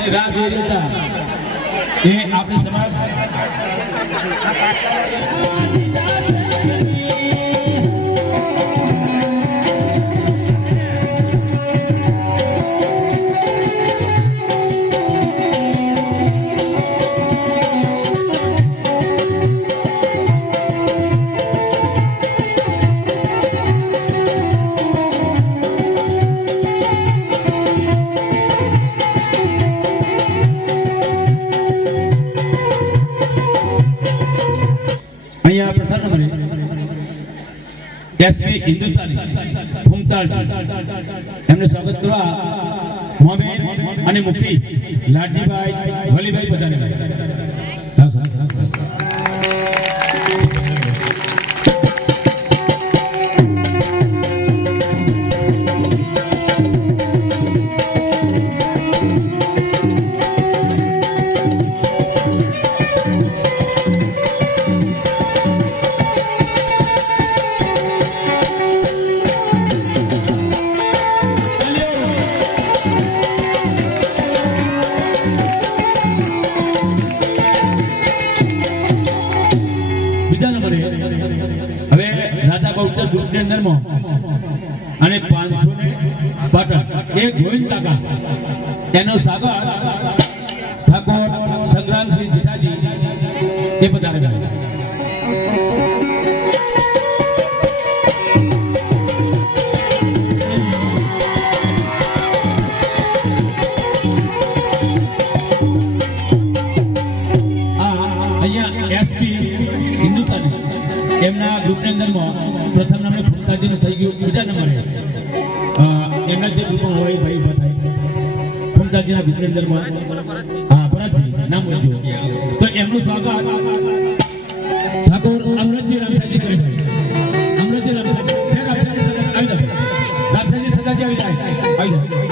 જેની રાહ જોઈ રહ્યા હતા એ આપણી સમક્ષ एसपी हिंदुस्तानी फूमताल एमने स्वागत करवा मोहम्मद અને મુફતી લાડજીભાઈ વલીભાઈ બધાને અને 500 ને બટન એ ગોવિંદ કાકા એનો સાગર ઠાકોર સંગ્રામસિંહ જીઠાજી એ પધારે અહીંયા એસપી હિન્દુસ્તાની એમના ગ્રુપની અંદરમાં પ્રથમ નંબરે ફૂમતાજીનું થઈ ગયું બીજા નંબરે એમના જે ગ્રુપમાં હોય ભાઈ ઉભા થાય ફૂમતાજીના ગ્રુપની અંદરમાં હા ભરતજી નામ બોલજો તો એમનું સ્વાગત ઠાકોર અમૃતજી રામસાજી કરે ભાઈ અમૃતજી રામસાજી છે રામસાજી સદા આવી જાવ રામસાજી સદાજી આવી જાય આવી જાવ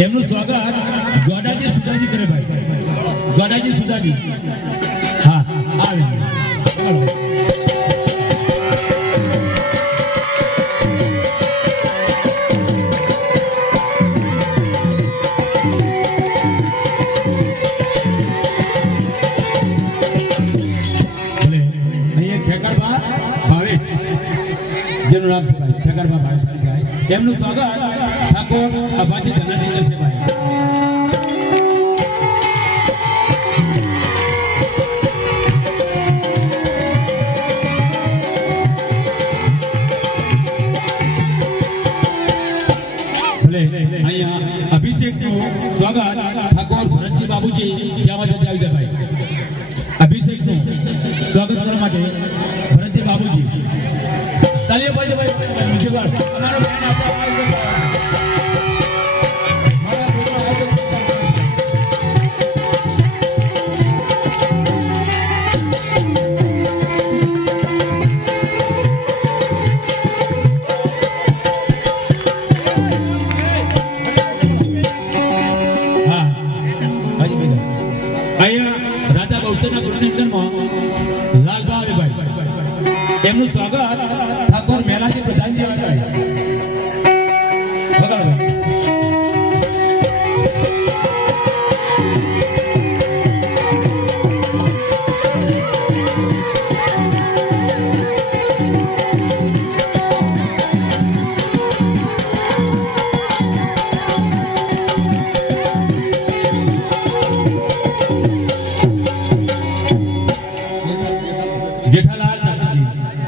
એમનું સ્વાગત ગોડાજી સુધાજી કરે ભાઈ ગોડાજી સુધાજી હા આવે અહીંયા ખેકરબા ભાવેશ જેનું નામ છે ભાઈ ખેકરબા ભાવેશ એમનું સ્વાગત ઠાકોર અભાજી ધનાજી છે ભાઈ અહીંયા અભિષેકનું સ્વાગત ઠાકોર ભરતજી બાબુજી જ્યાં આવી જાય ભાઈ અભિષેકનું સ્વાગત કરવા માટે ભરતજી બાબુજી તાલીઓ પાડજો ભાઈ બીજી વાર અમારો બેન આપવા રાજા બહુચરના ગ્રુપની અંદરમાં લાલબા આવે ભાઈ એમનું સ્વાગત ઠાકોર મેલાજી પ્રધાનજી આવે ભાઈ વગાડો ભાઈ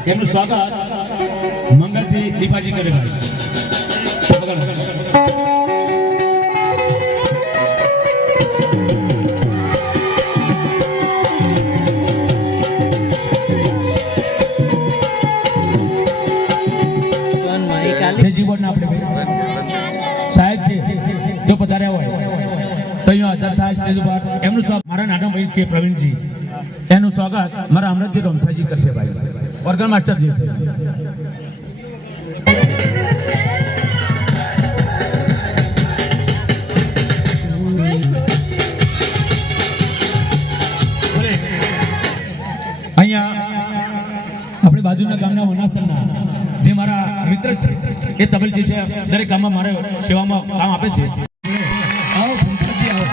એમનું સ્વાગત મંગલજી દીપાજી કરે ભાઈ સાહેબ છે જો પધાર્યા હોય તો અહીંયા હાજર થાય સ્ટેજ ઉપર એમનું સ્વાગત મારા નાના ભાઈ છે પ્રવીણજી એનું સ્વાગત મારા અમૃતજી રમસાજી કરશે ભાઈ ઓર્ગન માસ્ટરજી છે. અહીંયા આપણી બાજુના ગામના વનાસરના જે મારા મિત્ર છે એ તબલજી છે, દરેક ગામમાં મારે સેવામાં કામ આપે છે. આવો ભૂમતાજી આવો.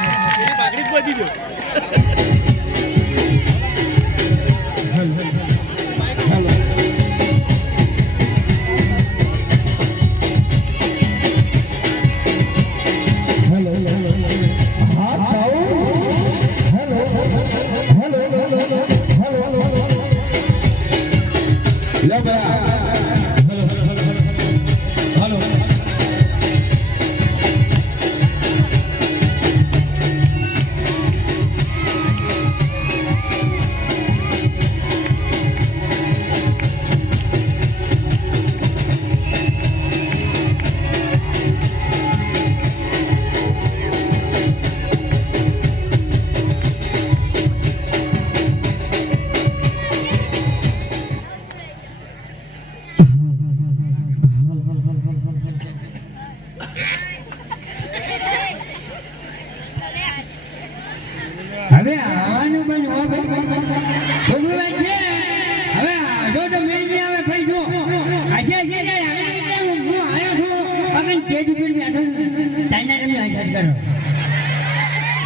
એ બાગડી પહોંચી ગયો. હવે આવવાનું પણ હો ભાઈ છોકરું છે. હવે જો તો મેળી આવે ભાઈ જો આજે છે કે આવી રીતે હું આવ્યો છું પગન તેજ ઉપર બેઠો તાના તમે આછાજ કરો.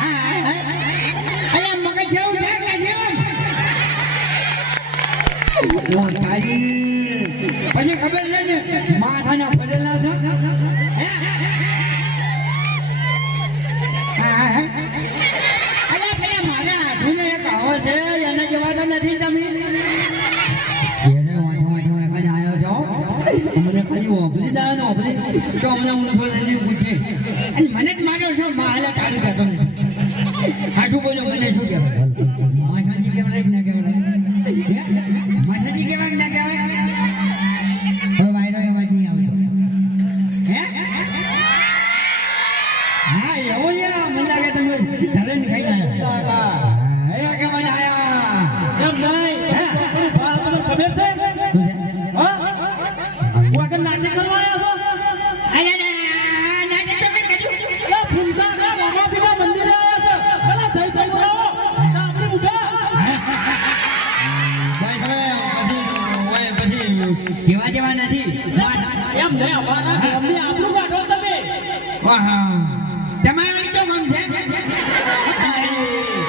હા અલે મગજ જેવું છે કે જેવું ઓ તારી પછી ખબર છે ને માથાના ફરેલા છે. હા એના જેવા તો નથી તમે એને વાંચો વાંચો એક જ આવ્યો છો અમને ખાલી ઓપરી દા ને ઓપરી તો અમને ઊંચો લઈને પૂછે અને મને જ માર્યો છો માલે તારું કહેતો નથી. હા શું બોલો મને શું કહેવાય માસાજી કહેવાય કે ના કહેવાય માસાજી કહેવાય કે ના કહેવાય હવે વાયરો એમાં નહીં આવતો હે હા એવું છે મને લાગે તમે ધરે ને ખાઈ ગયા કે મને આયા એમ નહીં પણ ભાવ તમને ખબર છે હા વાગન નાટક કરવા આયા છો અરે નાટક તો કરું અલા ફૂલકા ના મામા પીના મંદિરે આયા છે ભલા થઈ થઈ બોલાવો ના આપણી મુઠા ભાઈ પછી કેવા જેવા નથી એમ નહીં અમારા ગામની આપણું કાઢો તમે વાહ તમારે તો ગામ છે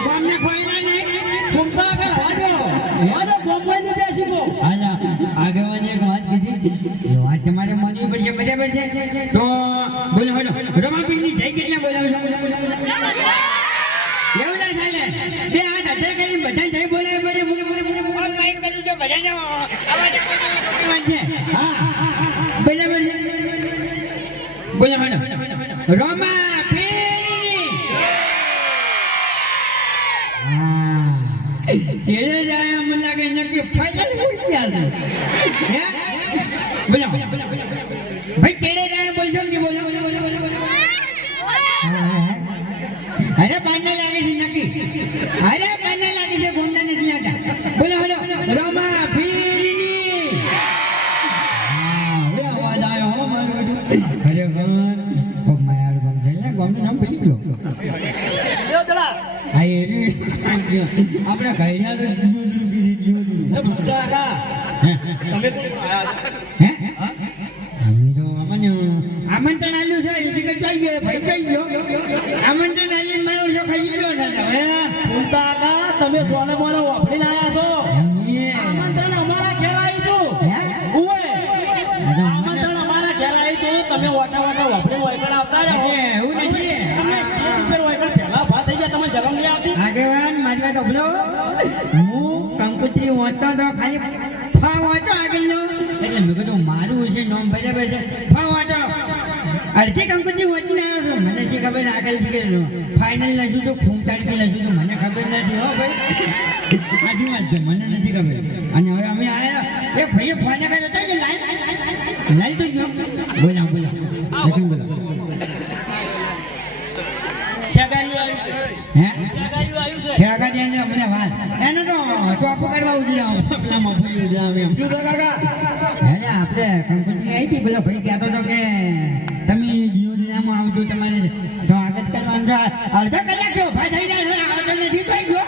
ગામને ખોઈલા નહીં ચૂંટા કર હાજો હાજો બોમ્બેની બેસી ગો હાલા આગેવાની એક વાત કીધી એ વાત તમારે માનવી પડશે બરાબર છે તો બોલો બોલો રમાપીની જઈ કેટલા બોલાવો છો એવું ના ચાલે બે હાથ હજાર કરીને બધા જઈ બોલાવે પડે મુરે મુરે મુરે ફોન માઈક કર્યું છે બધાને અવાજ આપો છે હા બરાબર છે બોલો બોલો રમાપીની ચેડે જાય મને લાગે નક્કી ફાઇનલ પૂછી ગયા હે બોલો ભાઈ ચેડે જાય બોલજો ને બોલો અરે પાને લાગે છે નક્કી અરે પાને લાગે છે ગોમડા નથી લાગતા બોલો બોલો રોમા ફીરની હા હવે અવાજ આવ્યો હો મારું બેટું ખરેખર ખૂબ માયાળ ગમ છે ને ગમનું નામ ભૂલી ગયો હા એ આપણે કઈના તો આમંત્રણ આલ્યું છે જઈ ગયો ભાઈ જઈ ગયો આમંત્રણ આલી મારો છો ખાઈ ગયો તમે સોને મોને વાપરીને આયા છો આમંત્રણ અમારા ઘેર આવ્યું હતું આમંત્રણ અમારા ઘેર આવ્યું હતું તમે વાટા વાટા વાપરીને વાયકડ આવતા રહો એવું નથી પહેલા ભાત થઈ ગયા તમે જલમ નહીં આવતી આગેવાન મારી વાત અભલો હું કંકુત્રી વાંચતો તો ખાલી ફા વાંચો આગળનો એટલે મેં કીધું મારું છે નામ બરાબર છે ફા વાંચો અડધી કંકુત્રી વાંચીને આવ્યો છું મને શી ખબર આગળ શીખેલું ફાઇનલ લશું તો ફૂમતાડથી લશું તો મને ખબર નથી હો ભાઈ આજી વાત છે મને નથી ખબર અને હવે અમે આવ્યા એ ભાઈએ ફોન કર્યો હતો કે લાઈ તો ગયો બોલા બોલા લેકિન બોલા ક્યાં ગાયું આવ્યું છે હે ક્યાં ગાયું આવ્યું છે ક્યાં ગાયું એને મને વાત એને તો પેલા મફળી ઉડાવે એમ. શું થયું કાકા? અરે આપણે કંકુજી આવી હતી પેલો ભાઈ કહેતો હતો કે તમે જીવનમાં આવજો તમારે સ્વાગત કરવાનું છે અડધો કલાક જો ઉભા થઈ જાય છે આવતો નથી થઈ ગયો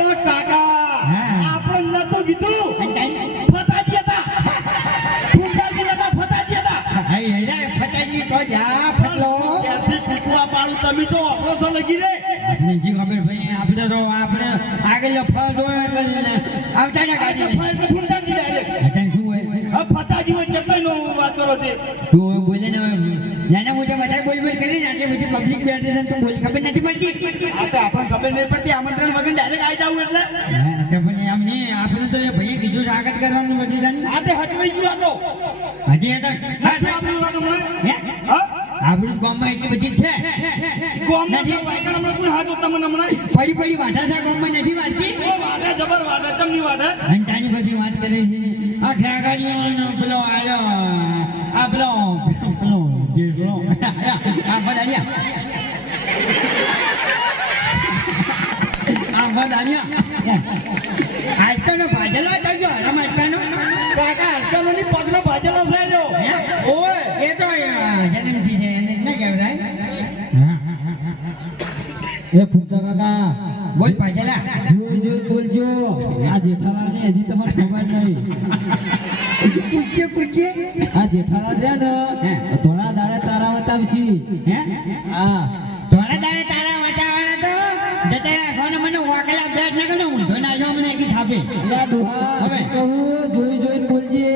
ઓ કાકા હા. આપણે નતું કીધું ફતાજી હતા ફૂંકાજી નતા ફતાજી હતા હઈ હઈ રે ફટાજી તો જા ફટલો ક્યાંથી કુકવા પાડું તમે તો આપણો છો લગી રે આપણે જી ખબર ભાઈ આપણે તો આપણે આગળ ફળ હોય એટલે આવતા ને ગાડી ફાઈલ ફૂંકાજી ડાયરેક્ટ અત્યારે શું હોય હવે ફતાજી હોય ચટઈ નો વાત કરો તે તું બોલે ને નાના મોટા બધા બોલ બોલ કરીને આટલી બધી પબ્લિક બેઠી છે તું બોલ ખબર નથી પડતી આ તો આપણને ખબર નહીં પડતી આમંત્રણ વગર ડાયરેક્ટ આવી જાવું એટલે હા, તો પણ એમ નહીં આપણે તો એ ભાઈએ કીધું સ્વાગત કરવાનું બધું જાણી આ તે હચવાઈ ગયું આ તો હજી એ તો નથી આપણું વાત હમણાં હે? હા આપણું ગામમાં એટલી બધી જ છે ગોમના નથી. વાયકા હમણાં કોણ હાથ તમને હમણાં પડી પડી વાઢા છે ગામમાં નથી વાળતી ઓ વાડે જબર વાડે ચમની વાડે અને તાની બધી વાત કરે છે આ ખેગાડીઓનો પેલો આયો આ પેલો પેલો જે પેલો આ બધાલિયા આ બધાલિયા આજકાલનો ભાજેલો થઈ ગયો હરામ આજકાલનો કાકા આજકાલનો ની પગનો ભાજેલો છે જો હે? ઓય એ તો જન્મથી છે એને જ ના કહેવાય એ ફૂમતા કાકા બોલ ભાજેલા જોઈ જોઈ બોલજો આ જેઠાલાલ ને હજી તમારે ખબર નહીં પૂછ્ય પૂછ્ય આ જેઠાલાલ રહ્યા ને થોડા દાડે તારા બતાવશી હે હા થોડા દાડે તારા વાતાવરણ તો જતા રાખવાનો મને વાકેલા બેટ ના કરો ઊંધો ના જો મને એકી થાપે એટલે ડોહા હવે. કહું જોઈ જોઈને બોલજે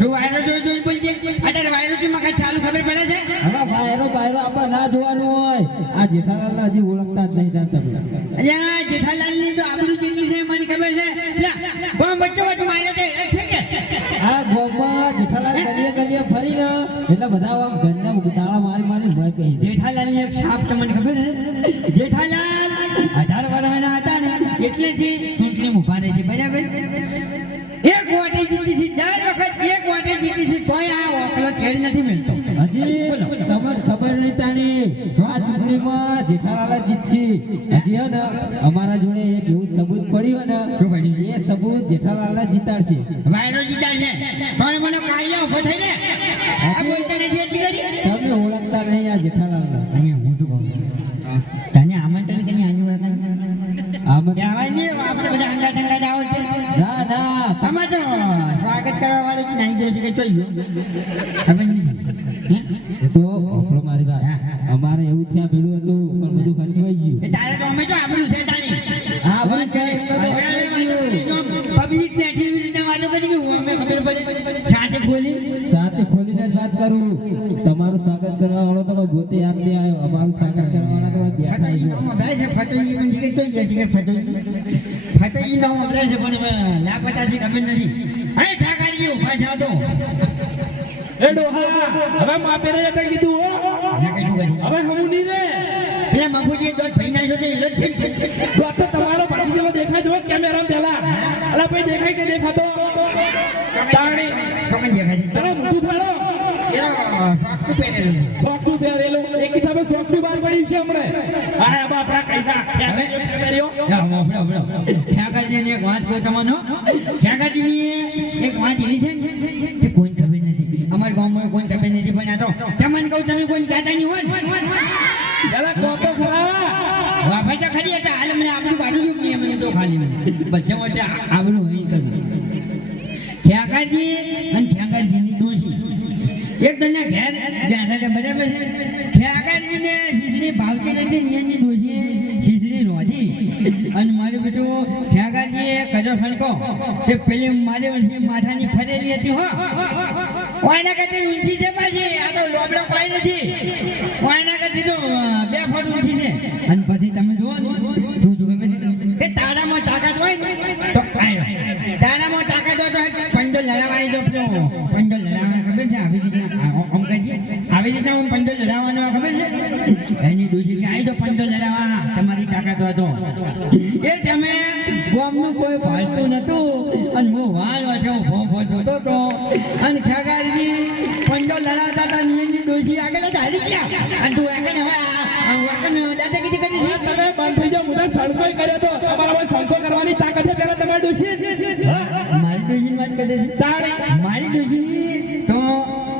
જો વાયરો જોઈ બોલજે અત્યારે વાયરો થી મકા ચાલુ ખબર પડે છે હવે બાયરો બાયરો આપણે ના જોવાનું હોય આ જેઠાલાલ હજી ઓળખતા જ નહીં જાણતા બધા. અલ્યા જેઠાલાલ ની તો આબરૂ જેટલી છે મને ખબર છે લા ગોમ વચ્ચે વચ્ચે માર્યો તો એ ઠીક છે આ ગામમાં જેઠાલાલ ગલીએ ગલીએ ફરીને એટલે બધા આમ ઘરના દાડા મારી મારી ભય કહી દે. જેઠાલાલ ની એક છાપ તમને ખબર છે જેઠાલાલ 18 વર્ષના હતા ને એટલેથી ચૂંટણી ઉભા રહે છે બરાબર એક વાટે જીતી છે દર વખત એક વાટે જીતી છે તોય આ ઓકલો ખેડ નથી મળતો હજી તમને ખબર નહીં તાણી આ ચૂંટણીમાં જેઠાલાલ જ જીતશે હજી હે ને અમારા જોડે એક એવું સબૂત પડ્યું ને શું પડ્યું? એ સબૂત જેઠાલાલ જ જીતાડશે વાયરો જીતા છે તોય મને કાળિયા ઉભો થઈને આ બોલતા નથી એટલી કરી તમે ઓળખતા નહીં આ જેઠાલાલને અને હું શું કહું તને આમંત્રણ કરી આજુ આમાં કહેવાય નહીં આપણે બધા અંગા ટંગા જ આવો છે ના ના આમાં તો સ્વાગત કરવા વાળું જ નહીં જોઈ શકે તો ખબર નહીં હે? એ તો આપણો મારી વાત અમારે એવું ત્યાં ભેળું હતું પણ બધું ખર્ચવાઈ ગયું એ તારે તો અમે તો આબરૂ છે તારી હા, બસ છે, એટલે તો પબ્લિક બેઠી એવી રીતે વાતો કરી કે હું અમે ખબર પડે સાથે ખોલી સાથે ખોલીને જ વાત કરું તમારું સ્વાગત કરવા વાળો તો કોઈ ગોતે યાદ નહીં આવ્યો અમારું સ્વાગત કરવા વાળા તો બેઠા ફટોઈ આવ્યો નામ અભડાય છે ફટોઈ પણ છે તો જાય છે ફટોઈ નામ અભડાય છે પણ લાપતા છે ખબર નથી અરે ઠાકારી ઉભા જાવ તો એ ડોહા હવે માપે રે તે કીધું હો ના કઈ શું કરી હવે હમું નહીં રે પેલા મફુજી દોત ભાઈ નાખ્યો તો એનો જ છે તો આ તો તમારો ભાજી જેવો દેખાય જો કેમેરા પેલા અલા ભાઈ દેખાય કે દેખાતો તાણી તો કઈ દેખાય છે તારો મોઢું ફાડો એનો સાકુ પહેરેલું સોકનું પહેરેલું એક કિતાબે સોકનું બહાર પડ્યું છે હમણે આ બાપરા કઈના હવે પહેર્યો ઠાકરજીને એક વાત કહું તમને ઠાકરજીની એક વાત એવી છે ને કે કોઈને ખબર નથી અમારા ગામમાં કોઈને ખબર નથી પણ આ તો તમને કહું તમે કોઈ કહેતા નહીં હોય પેલા કોકો ખરા વાપર તો ખરી હતા હાલ મને આબરૂ કાઢું છું કે નહીં મને તો ખાલી મને બધે વચ્ચે આબરૂ અહીં કરવું ઠાકરજી અને ઠાકરજીની ડોશી એક દરના ઘેર બેઠા છે બરાબર છે ઠાકરજીને શીશડી ભાવતી નથી એની ડોશી શીશડી રોધી અને મારું બેટું ઠાકરજીએ કજો ફણકો તે પેલી મારી વર્ષી માથાની ફરેલી હતી હો ઓયના કરતી ઊંચી છે પાછી આ તો લોબડો કોઈ નથી ઓયના કરતી તો 2 ફૂટ ઊંચી છે અને પછી તમે જુઓ ને શું શું ખબર છે કે તારામાં તાકાત હોય ને તો આયો તારામાં તાકાત હોય તો પંડો લડાવાય દો પેલો પંડો લડાવવાનો ખબર છે આવી રીતના આમ કરજે આવી રીતના હું પંડો લડાવવાનો ખબર છે એની ડોશી કે આઈ દો પંડો લડાવવા તમારી તાકાત હોય તો એ તમે ગોમનું કોઈ ભાળતું નતું અને હું વાળ વાઠો ભોં જોતો તો અને ઠગારજી પંડો લડાવતા હતા ને એની ડોશી આગળ જ હારી ગયા અને તું આગળ હવે દાદાગીરી કરી તમે બંધ થઈ જાઓ મુદા સણકોય કર્યો તો તમારા સણકો કરવાની તાકાત છે પેલા તમે તમારી ડોશી મારી ડોશીની વાત કરે છે મારી ડોશી તો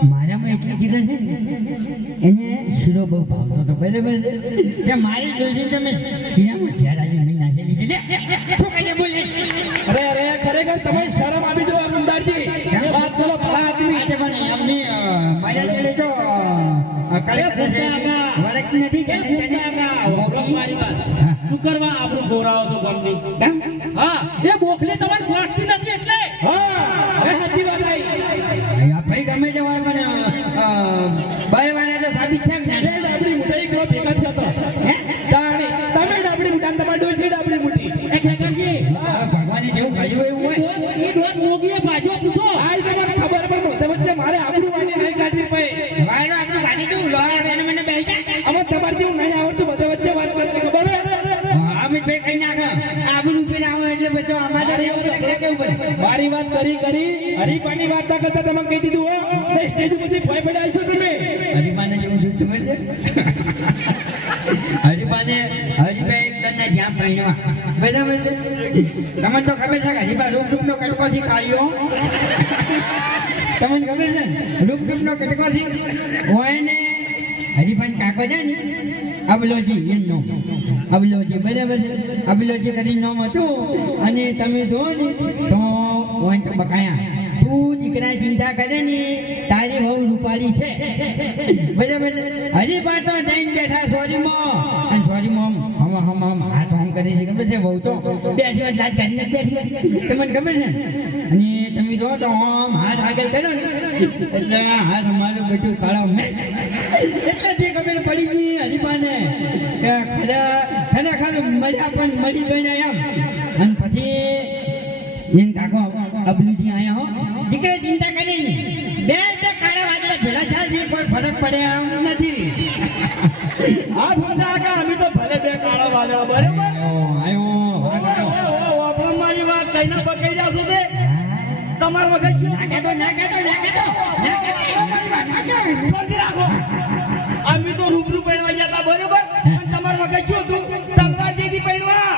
મારામાં એટલી જીગર છે ને એને શીરો બહુ ભાવતો હતો બરાબર છે કે મારી ડોશી તમે શીરામાં ઝાડા નહીં નાખેલી છે શું કહીએ બોલ અરે ખરેખર તમે શરમ આપી દો મુંડાજી એ વાત કરો ભલા આદમી આજે પણ એમની મારા જોડે તો કરે કરે છે વળક નથી કે મારી વાત શું કરવા આપણું ગોરાઓ છો ગમતી કેમ હા એ બોખલી તમારે ગોઠતી નથી એટલે હા એ સાચી વાત આવી આ ભાઈ ગમે તે હોય પણ બળવાના તો સાબિત છે ને એ ડાબડી મુઠાઈ કરો ભેગા થયા તો હે તાણી તમે ડાબડી મુઠા તમારી ડોશી ડાબડી મુઠી એ ખેકરજી હવે ભગવાને જેવું કર્યું એવું હોય એ દોત મોગીએ બાજો પૂછો આજ તમારે ખબર પણ મોટે વચ્ચે મારે આપણું વાણી નહીં કાઢવી પડે વાયરો આપણું ગાડી તું લોહા એને મને બેહી જા અમે તમારે જેવું નહીં આવડતું બધે વચ્ચે વાત કરતી ખબર હે અમિત ભાઈ કઈ નાખો આબરૂ ઉપર આવો એટલે બધો અમારે રહેવું પડે કે કેવું પડે મારી વાત કરી હરીપાની વાત ના કરતા તમે કહી દીધું હો ને સ્ટેજ ઉપરથી ભય પડ્યા છો તમે હરિમાને જેવું જૂઠ ખબર છે હરિભાઈ એકદમ જ્યાં પહેણવા બરાબર છે તમને તો ખબર છે કે હરિભા રૂપટૂપનો કટકો થી કાઢ્યો તમને ખબર છે ને રૂપટૂપનો કટકો થી હોય ને હરિભાઈ કાકો છે ને અબલોજી એમનો અબલોજી બરાબર છે અબલોજી કરી નામ હતું અને તમે જો ને તો હોય તો બકાયા તું દીકરા ચિંતા કરે ને તારી બહુ રૂપાળી છે બરાબર હરિભા તો જઈને બેઠા સોરીમાં અને સોરીમાં હમ હાથ હમ કરી છે ખબર છે બહુ તો બેઠી વાત લાજ કાઢી બેઠી તમને ખબર છે અને તમે જો તો આમ હાથ આગળ કર્યો ને એટલે હાથ અમારું બેટું કાળા મેં એટલે તે ખબર પડી ગઈ હરિભાને કે ખરેખર મળ્યા પણ મળી ગઈ એમ અને પછી એમ કાકો અબલુજી આયા હો દીકરા ચિંતા કરે ને બે કાળા વાદળા ભેળા થાય છે કોઈ ફરક પડે એમ નથી આ ફૂટા કા અમે તો ભલે બે કાળા વાદળા બરાબર આપણે મારી વાત કઈને બકાઈ જાશો તે તમાર વગર શું ના કહેતો શાંતિ રાખો અમે તો રૂબરૂ પહેરવા ગયા હતા બરોબર પણ તમાર વગર શું હતું તલવાર દીધી પહેરવા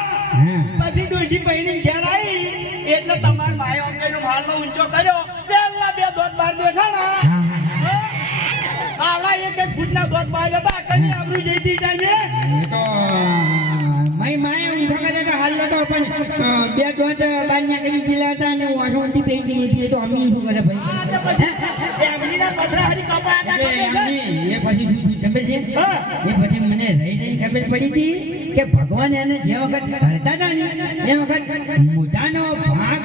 પછી ડોશી પહેરીને ઘેર આવી એટલે તમાર માએ અંકેનો મારનો ઊંચો કર્યો પેલા બે દોત બાર દેખાણા આવડા એક ફૂટના દોત બાર હતા કઈ આબરૂ જઈતી જાય તો માય માય ઊંધો કરે તો હાલ તો પણ બે દોત બાર નીકળી ગયેલા હતા અને વાસોંથી પેઈ ગઈ હતી તો અમી શું કરે ભાઈ એમનીના પથરા હરી કપા હતા એ પછી શું થયું ખબર છે એ પછી મને રહી ખબર પડી હતી કે ભગવાન એને જે વખત ઘડતા હતા ને એ વખત મોઢાનો ભાગ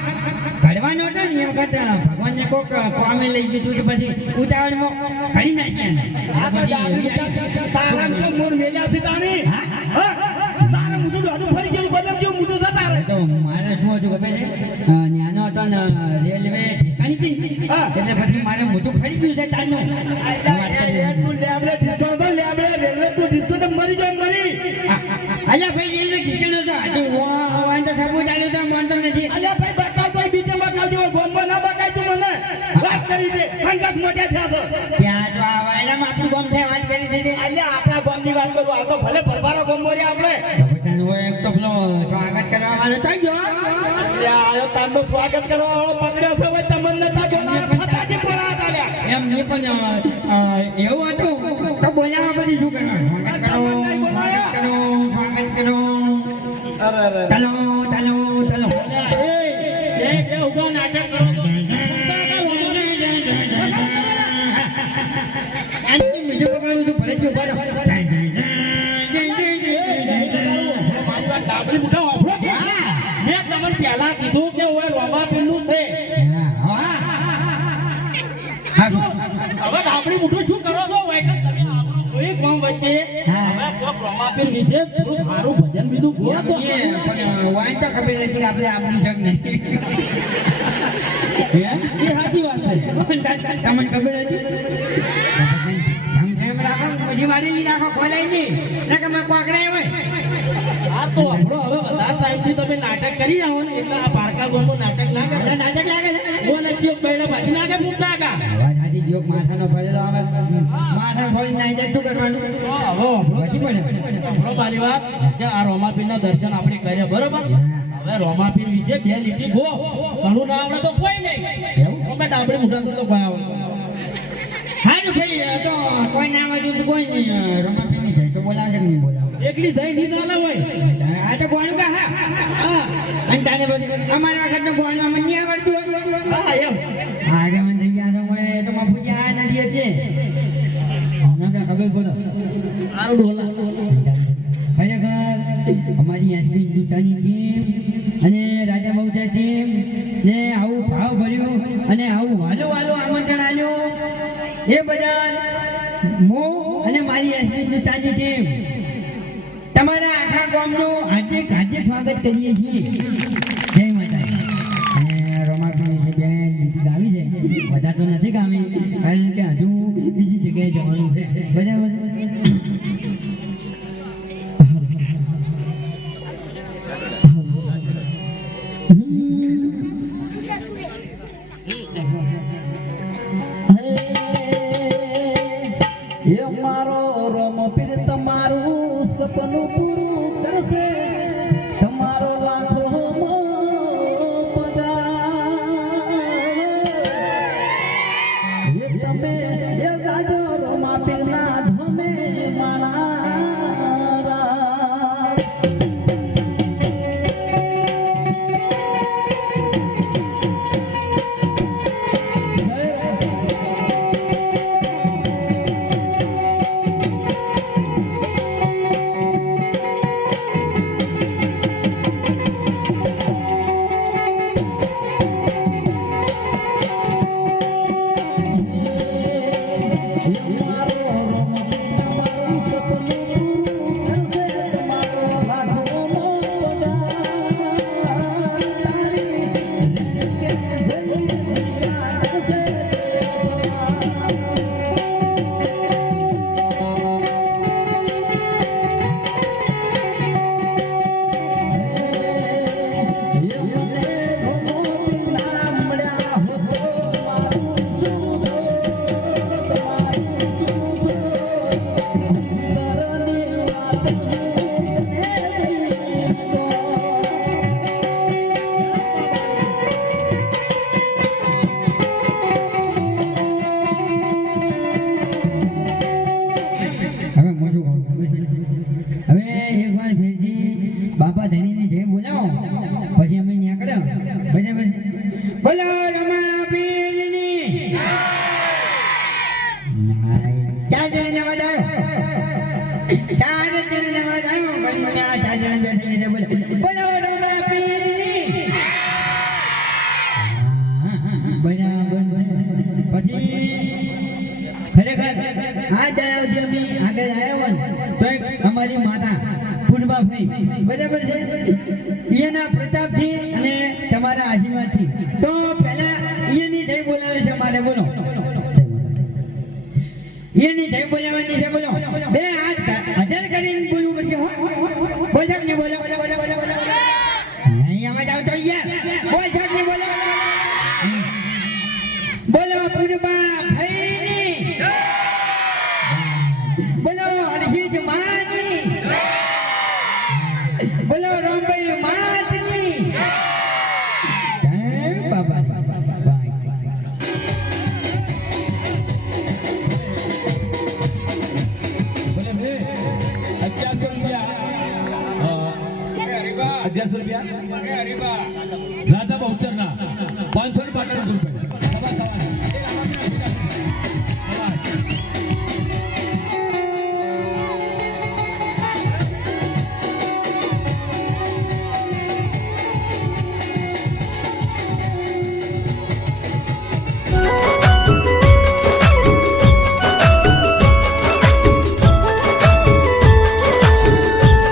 ઘડવાનો હતો ને એ વખત ભગવાનને કોક કોમે લઈ ગયું તો પછી ઉતાવળમાં ઘડી નાખ્યા તારામ તો મોર મેલ્યા છે તાણી તારા મુઠું દાડું ફરી ગયેલું બદમ જેવું મોટું છે તારે તો મારે શું હતું ખબર છે નાનો હતો ને રેલવે ઠીકાણી હતી એટલે પછી મારે મોટું ફરી ગયું છે તારનું તું લેબડે ડિસ્કો તો લેબડે રેલવે તું ડિસ્કો તો મરી જાય મરી અલ્યા ભાઈ રેલવે ઠીકાણું તો હજુ વાન તો સાબુ ચાલ્યું તો માનતો નથી અલ્યા ભાઈ બકાવ તો બીજે બકાવ જેવો ગોમમાં ના બકાય તું મને વાત કરી દે ખંગાત મોટા થયા છો ત્યાં તો આ વાયરામાં આપણું ગામ થાય વાત કરી છે અલ્યા આપણા ગામની વાત કરું આ તો ભલે ભરભારો ગામ મોરી આપણે એક તો પેલો સ્વાગત કરવા વાળો થઈ ગયો અલ્યા આયો તારનો સ્વાગત કરવા વાળો પકડ્યો છે હવે તમને નતા બોલાવા ફટાથી બોલાવા તાલ્યા એમ નહીં પણ એવું હતું તો બોલાવા પછી શું કરવાનું સ્વાગત કરો અરે ચાલો એ ઉભા નાટક કરો તો બીજું પકડું છું ભલે ચૂપ કરો મારી વાત ડાબડી મુઠા વાપરો મેં તમને પહેલા કીધું કે ઓય રોમા પેલું છે હવે ડાબડી મુઠું શું કરો છો વાયકલ તમે આપણું કોઈ કોમ વચ્ચે હવે કોક રોમાપીર વિશે થોડું સારું ભજન બીજું ગોળા તો વાઈન તો ખબર નથી કે આપણે આપણું જગ નહીં એ સાચી વાત છે તમને ખબર હતી જમઝેમ રાખો મોજી વાળી રાખો ખોલાય નહીં ના કે મેં પકડાય હોય આ તો આપણો હવે વધારે ટાઈમથી તમે નાટક કરી આવો ને એટલે આ પારકા ગોમનું નાટક ના કરે નાટક લાગે છે ગોન એક બૈડા ભાજી નાખે ફૂટતા કા વાત આજી જોક માથાનો ફરેલો આવે માથા ફોડી નાઈ જાય શું કરવાનું હવે વધી પડે આપણો મારી વાત કે આ રોમાપીરના દર્શન આપણે કર્યા બરોબર હવે રોમાપીર વિશે બે લીટી ગો ઘણું ના આવડે તો કોઈ નહીં એવું અમે ડાબડે મોટા તો કોઈ આવડે હારું ભાઈ તો કોઈ નામ હતું તો કોઈ નહીં રમાપીર ની જાય તો બોલાવે કે નહીં બોલાવે એકલી જઈ નહીં ચાલે હોય આ તો ગોણું કા હા અને તાને બધી અમારા વખત નો ગોણું અમને નહીં આવડતું હા એમ આગે મને થઈ ગયા તો મેં તો બાપુજી આ નથી હતી ના ખબર બોલો આરું ડોલા ખરેખર અમારી એસપી હિન્દુસ્તાની ટીમ અને રાજા બહુચર ટીમ ને આવું ભાવ ભર્યું અને આવું વાલો વાલો આમંત્રણ આલ્યું એ બદલ હું અને મારી એસપી હિન્દુસ્તાની ટીમ તમારા આખા ગામનું હાર્દિક હાર્દિક સ્વાગત કરીએ છીએ જય માતાજી અને રોમાપીર વિશે બે ગીત ગાવી છે બધા તો નથી ગાવી કારણ કે હજુ બીજી જગ્યાએ જવાનું છે બરાબર એ મારો રોમપીર તમારું સપનું પૂરું કરશે તમારો લાખો પગાર એ તમે એ ગાજો રોમાપીર ના ધમે માણારા હવે મોટું કહું હવે એકવાર ફેરથી બાપા ધણીને જય બોલાવો પછી અમે નીકળ્યા બરાબર છે બોલો રમાપીરની ચાર જણાને અવાજ આવ્યો ચાર જણાને અવાજ આવ્યો ઘડીને આ ચાર જણા બેઠી એટલે બોલો બોલો રમાપીરની બરાબર પછી ખરેખર આ દયાવજી આગળ આવ્યો ને તો એક અમારી માતા પૂર્વાભાઈ બરાબર છે એના પ્રતાપથી અને તમારા આશીર્વાદથી તો પહેલા એની જય બોલાવે છે મારે બોલો એની જય બોલાવવાની છે બોલો બે હાથ હજાર કરીને બોલવું પડશે હો બોલ શક ને બોલો નહીં અવાજ આવતો યાર બોલ શક ને બોલો બોલો પૂર્વાભાઈની બોલો હર્ષિત માની બોલો રામભાઈ માતની જય બાબા બાય બોલે બે 1100 રૂપિયા રાજા બહુચરના 500 પાટણ ગ્રુપ